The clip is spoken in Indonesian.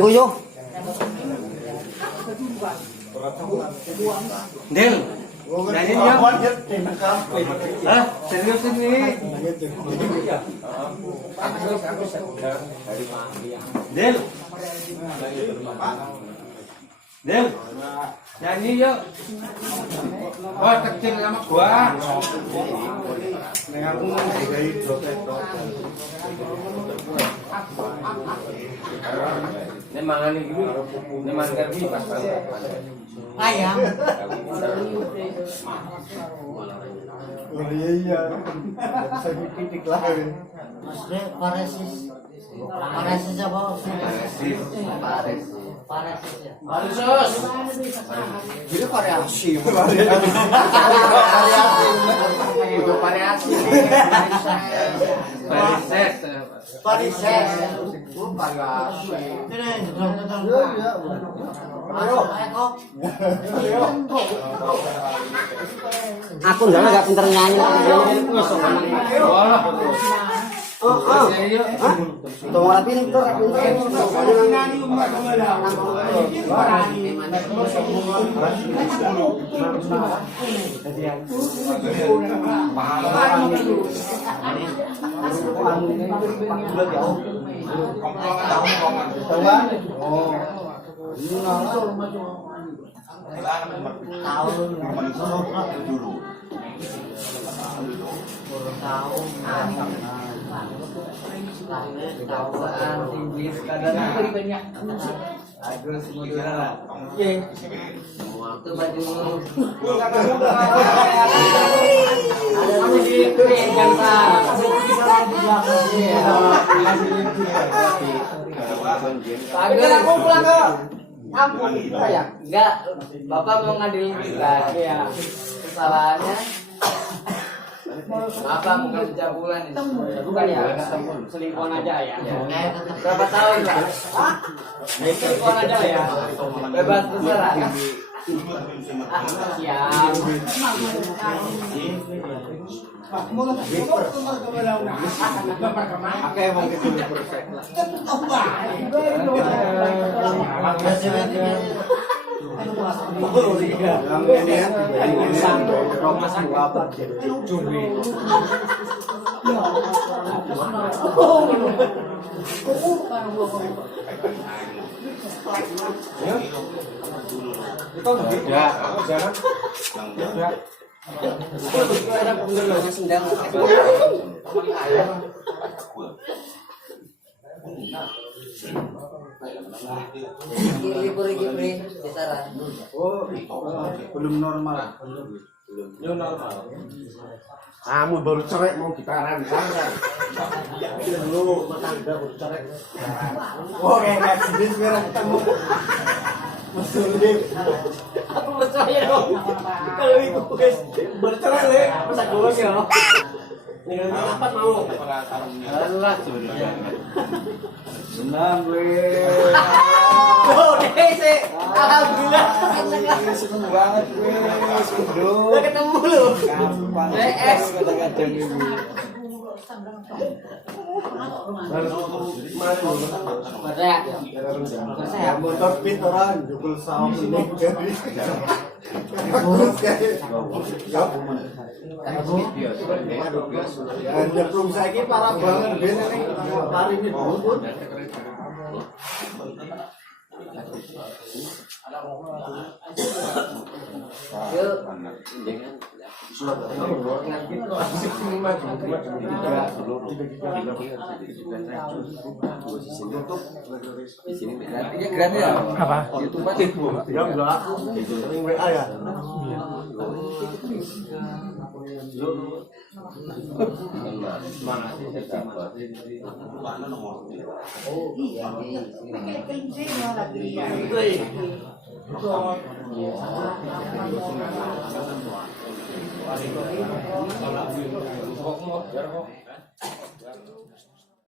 Guyuh. Del. Nyanyi ya. Hah? Serius ini? Del. Del. Nyanyi yuk. Oh, kecil sama gua. Ini mangan ini mangan ini pas Ayam. Iya. Saya titik lah. Mas Paresis. Paresis apa? Paresis ya. Paresis. Jadi variasi. Itu variasi. Varises. Paresis. Variasi. Aku nggak pinter nyanyi. Kampung kita ya? Enggak, Bapak mau ngadilin kita. Iya. Kesalahannya Bapak mau kasih cabulan bukan ya? Selingkuhan aja ya? Berapa tahun Pak? Selingkuhan aja ya? Bebas terserah ya? Siap. Pakai emang gitu perfect lah. Belum normal. Belum normal. Kamu baru cerai mau gitaran sana. Lu tetangga baru cerai. Oh, kayak sedih sekarang ketemu. Aku percaya dong. Kalau itu guys bercerai deh, masa golong ya. Nih apa mau? Alah, Senang gue. Oh, sih. Alhamdulillah. Seneng banget gue. Udah ketemu lu. Gampang. Kadang-kadang ini. Ya motor pit orang jukul sama ini jadi. Ya nyemplung saiki parah banget ben ning lari ini dulu. Apa? Ya enggak. Sering WA ya. Mana sih Oh iya. Iya.